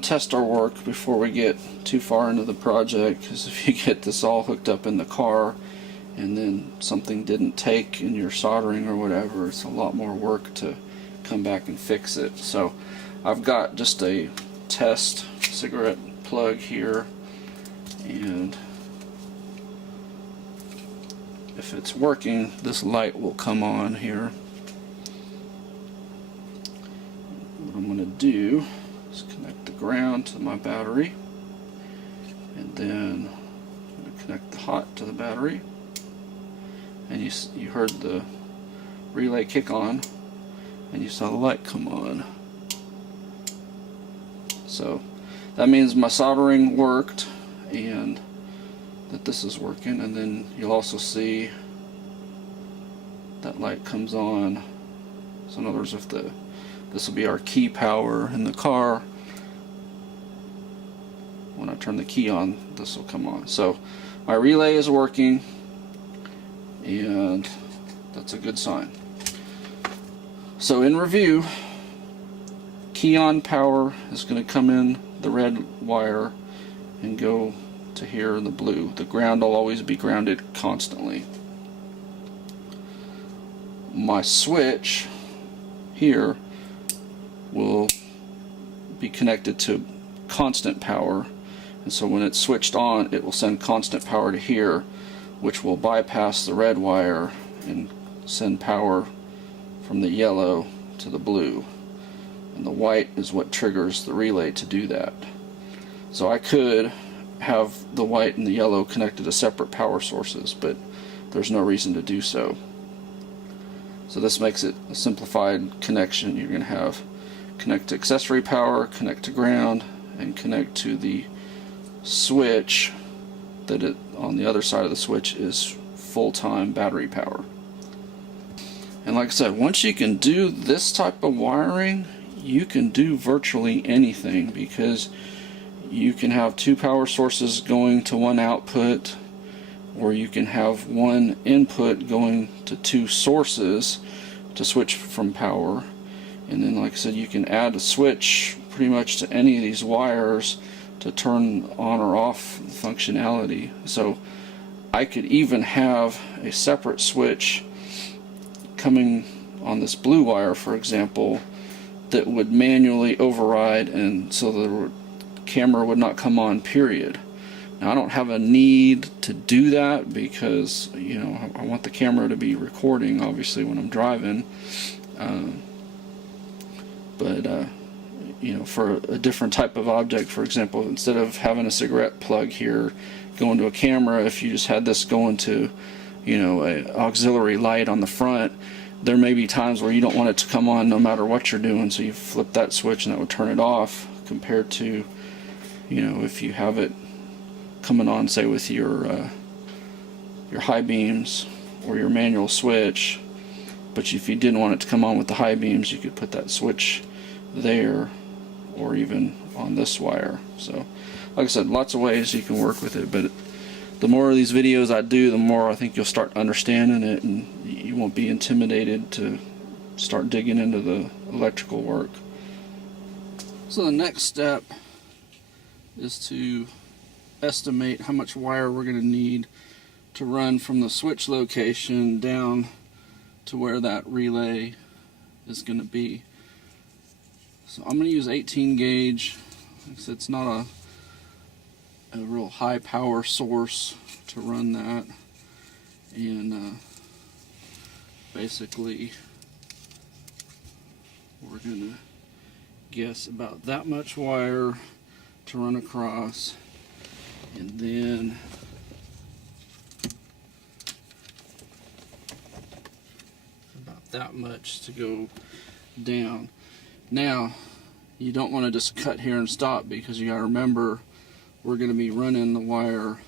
want to test our work before we get too far into the project, because if you get this all hooked up in the car and then something didn't take in your soldering or whatever, it's a lot more work to come back and fix it. So I've got just a test cigarette plug here, and if it's working, this light will come on here. What I'm going to do is connect the ground to my battery, and then I'm going to connect the hot to the battery, and you heard the relay kick on, and you saw the light come on. So that means my soldering worked and that this is working. And then you'll also see that light comes on. So in other words, if this will be our key power in the car, when I turn the key on, this will come on. So my relay is working, and that's a good sign. So in review, key on power is going to come in the red wire and go to here in the blue. The ground will always be grounded constantly. My switch here will be connected to constant power, and so when it's switched on, it will send constant power to here, which will bypass the red wire and send power from the yellow to the blue. And the white is what triggers the relay to do that. So I could have the white and the yellow connected to separate power sources, but there's no reason to do so. So this makes it a simplified connection. You're going to have connect to accessory power, connect to ground, and connect to the switch that on the other side of the switch is full-time battery power. And like I said, once you can do this type of wiring, you can do virtually anything, because you can have two power sources going to one output, or you can have one input going to two sources to switch from power. And then, like I said, you can add a switch pretty much to any of these wires to turn on or off functionality. So I could even have a separate switch coming on this blue wire, for example, that would manually override, and so the camera would not come on, period. Now I don't have a need to do that, because I want the camera to be recording obviously when I'm driving, but for a different type of object, for example, instead of having a cigarette plug here going to a camera, if you just had this going to an auxiliary light on the front, there may be times where you don't want it to come on no matter what you're doing, so you flip that switch and that would turn it off, compared to if you have it coming on, say with your high beams or your manual switch. But if you didn't want it to come on with the high beams, you could put that switch there, or even on this wire. So like I said, lots of ways you can work with it, but the more of these videos I do, the more I think you'll start understanding it, and you won't be intimidated to start digging into the electrical work. So the next step is to estimate how much wire we're going to need to run from the switch location down to where that relay is going to be. So I'm going to use 18 gauge. It's not a real high power source to run that, and basically we're going to guess about that much wire to run across, and then about that much to go down. Now you don't want to just cut here and stop, because you got to remember we're going to be running the wire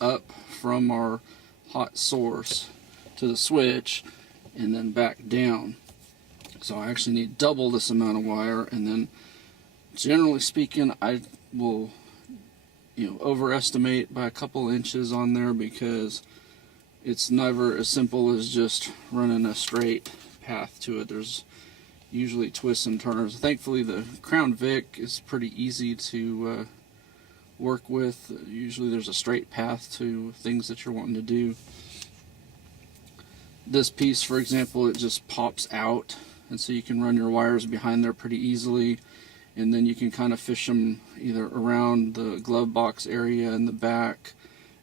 up from our hot source to the switch and then back down. So I actually need double this amount of wire, and then generally speaking I will overestimate by a couple inches on there, because it's never as simple as just running a straight path to it. There's usually twists and turns. Thankfully the Crown Vic is pretty easy to work with. Usually there's a straight path to things that you're wanting to do. This piece, for example, it just pops out, and so you can run your wires behind there pretty easily, and then you can kind of fish them either around the glove box area in the back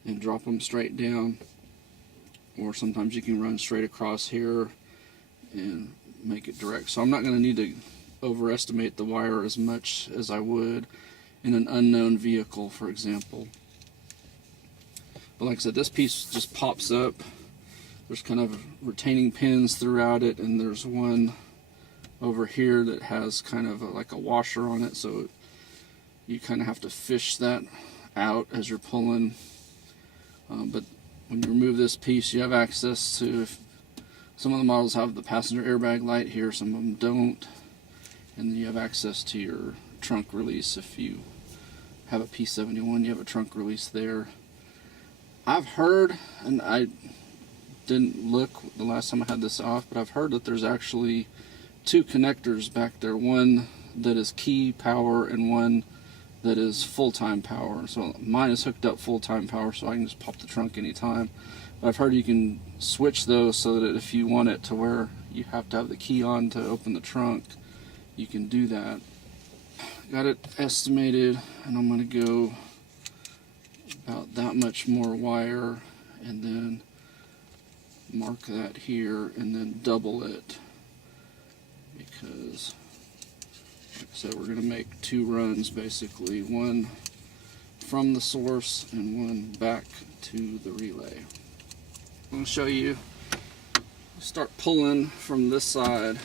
and drop them straight down, or sometimes you can run straight across here and make it direct. So I'm not going to need to overestimate the wire as much as I would in an unknown vehicle, for example. But like I said, this piece just pops up. There's kind of retaining pins throughout it, and there's one over here that has kind of like a washer on it, so you kind of have to fish that out as you're pulling. But when you remove this piece, you have access to, some of the models have the passenger airbag light here, some of them don't, and then you have access to your trunk release. If you have a P71, you have a trunk release there. I've heard, and I didn't look the last time I had this off, but I've heard that there's actually two connectors back there, one that is key power and one that is full-time power. So mine is hooked up full-time power, so I can just pop the trunk anytime. But I've heard you can switch those so that if you want it to where you have to have the key on to open the trunk, you can do that. Got it estimated, and I'm going to go about that much more wire, and then mark that here, and then double it, because like I said, we're going to make two runs basically, one from the source and one back to the relay. I'm going to show you, start pulling from this side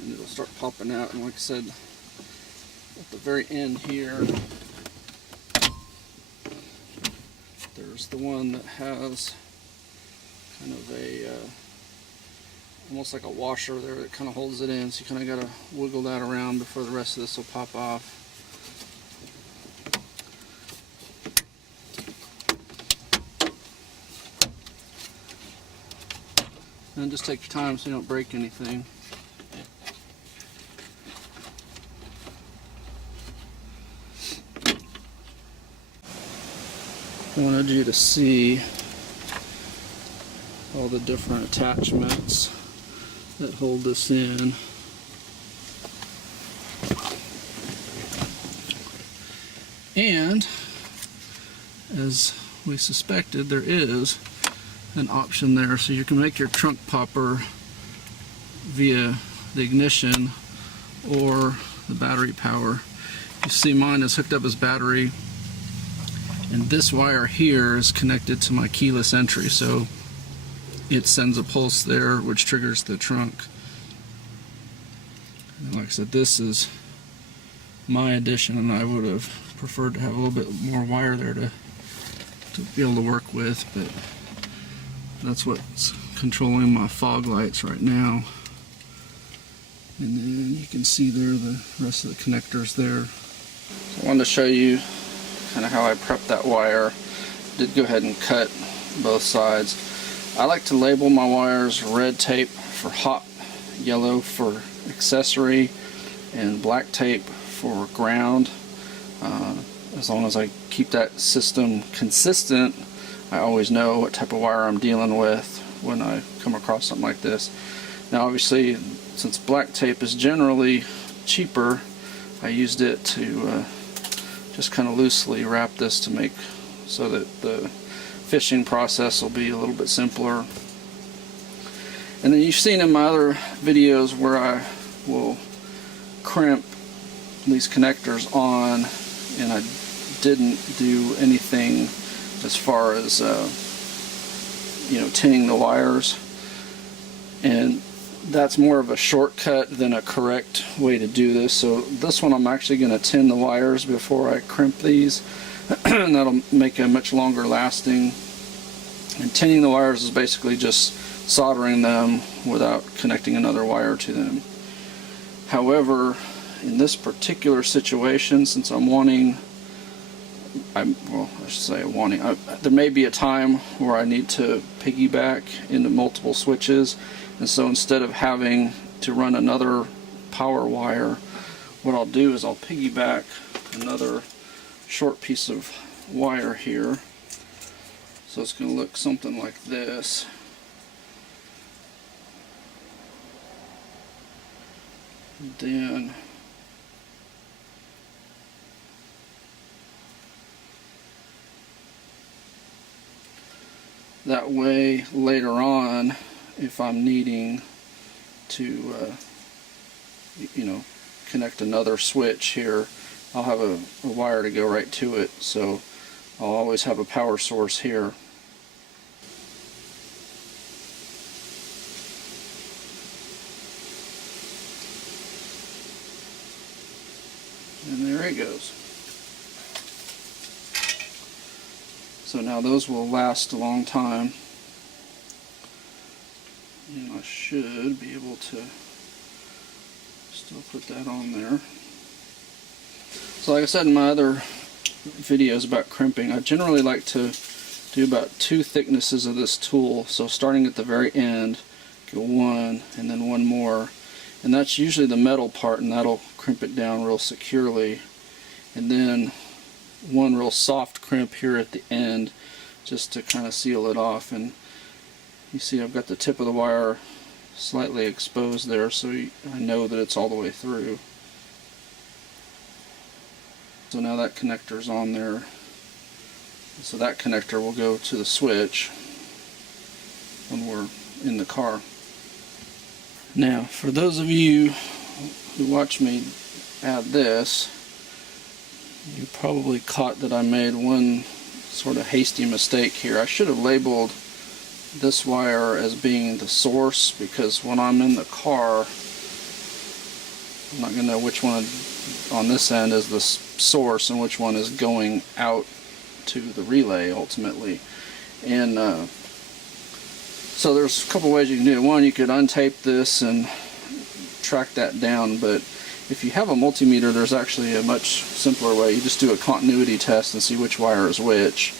and it'll start popping out, and like I said, at the very end here there's the one that has kind of a almost like a washer there that kind of holds it in, so you kind of got to wiggle that around before the rest of this will pop off. And just take your time so you don't break anything. I wanted you to see all the different attachments that hold this in. And as we suspected, there is an option there, so you can make your trunk popper via the ignition or the battery power. You see mine is hooked up as battery, and this wire here is connected to my keyless entry, so it sends a pulse there which triggers the trunk. And like I said, this is my addition, and I would have preferred to have a little bit more wire there to be able to work with, but that's what's controlling my fog lights right now. And then you can see there the rest of the connectors there. So I wanted to show you kind of how I prepped that wire. Did go ahead and cut both sides. I like to label my wires red tape for hot, yellow for accessory, and black tape for ground. As long as I keep that system consistent, I always know what type of wire I'm dealing with when I come across something like this. Now obviously, since black tape is generally cheaper, I used it to just kind of loosely wrap this to make so that the fishing process will be a little bit simpler. And then you've seen in my other videos where I will crimp these connectors on, and I didn't do anything as far as tinning the wires, and that's more of a shortcut than a correct way to do this. So this one I'm actually going to tin the wires before I crimp these, and that'll make a much longer lasting. And tinning the wires is basically just soldering them without connecting another wire to them. However, in this particular situation, since I'm wanting well, I should say wanting, there may be a time where I need to piggyback into multiple switches, and so instead of having to run another power wire, what I'll do is I'll piggyback another short piece of wire here. So it's going to look something like this. Then that way later on, if I'm needing to connect another switch here, I'll have a wire to go right to it, so I'll always have a power source here. And there it goes. So now those will last a long time, and I should be able to still put that on there. So like I said in my other videos about crimping, I generally like to do about 2 thicknesses of this tool. So starting at the very end, go 1 and then 1 more, and that's usually the metal part, and that'll crimp it down real securely. And then 1 real soft crimp here at the end, just to kind of seal it off. And you see I've got the tip of the wire slightly exposed there, so I know that it's all the way through. So now that connector's on there. So that connector will go to the switch when we're in the car. Now, for those of you who watch me add this, you probably caught that I made one sort of hasty mistake here. I should have labeled this wire as being the source, because when I'm in the car, I'm not going to know which one on this end is the source and which one is going out to the relay ultimately. And so there's a couple ways you can do it. One, you could untape this and track that down, but if you have a multimeter, there's actually a much simpler way. You just do a continuity test and see which wire is which.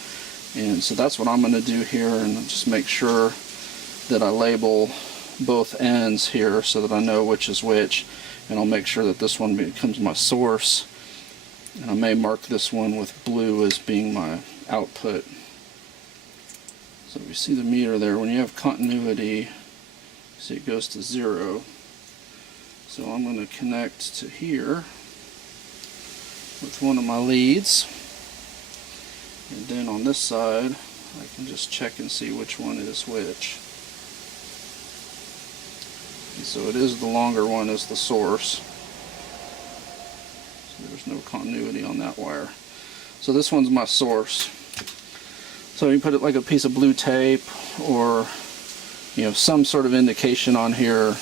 And so that's what I'm going to do here, and just make sure that I label both ends here so that I know which is which. And I'll make sure that this one becomes my source, and I may mark this one with blue as being my output. So if you see the meter there, when you have continuity, see it goes to 0. So I'm going to connect to here with one of my leads, and then on this side I can just check and see which one is which. And so it is the longer one is the source. So there's no continuity on that wire. So this one's my source. So you put it like a piece of blue tape, or some sort of indication on here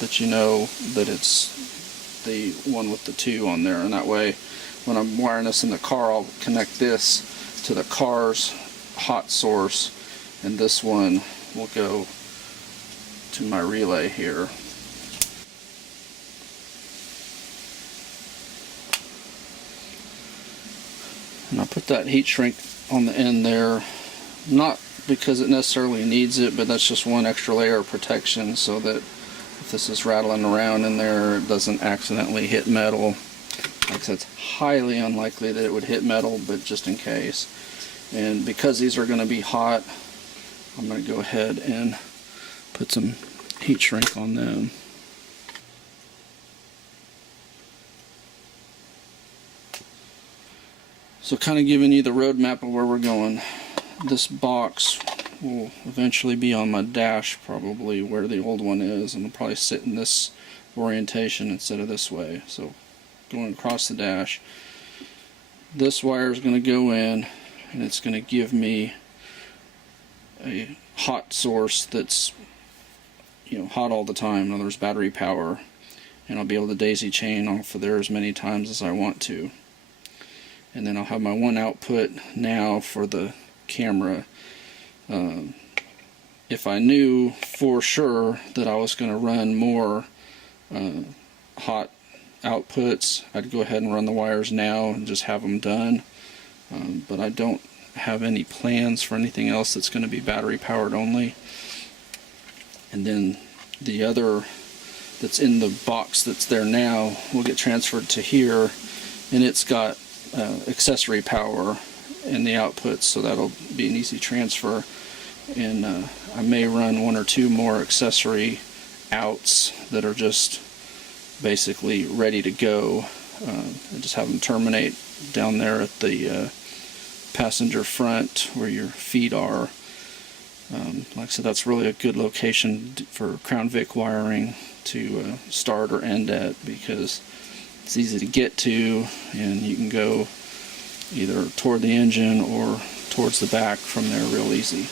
that you know that it's the one with the 2 on there, and that way when I'm wiring this in the car, I'll connect this to the car's hot source, and this one will go to my relay here. And I'll put that heat shrink on the end there, not because it necessarily needs it, but that's just one extra layer of protection, so that if this is rattling around in there, it doesn't accidentally hit metal. Like I said, it's highly unlikely that it would hit metal, but just in case. And because these are going to be hot, I'm going to go ahead and put some heat shrink on them. So kind of giving you the roadmap of where we're going. This box will eventually be on my dash, probably where the old one is, and it'll probably sit in this orientation instead of this way. So going across the dash, this wire is going to go in, and it's going to give me a hot source that's hot all the time. In other words, battery power, and I'll be able to daisy chain off of there as many times as I want to. And then I'll have my one output now for the camera. If I knew for sure that I was going to run more hot outputs, I'd go ahead and run the wires now and just have them done. but I don't have any plans for anything else that's going to be battery powered only. And then the other that's in the box that's there now will get transferred to here, and it's got accessory power in the outputs, so that'll be an easy transfer. And I may run one or two more accessory outs that are just basically ready to go. I just have them terminate down there at the passenger front where your feet are. Like I said, that's really a good location for Crown Vic wiring to start or end at, because it's easy to get to, and you can go either toward the engine or towards the back from there real easy.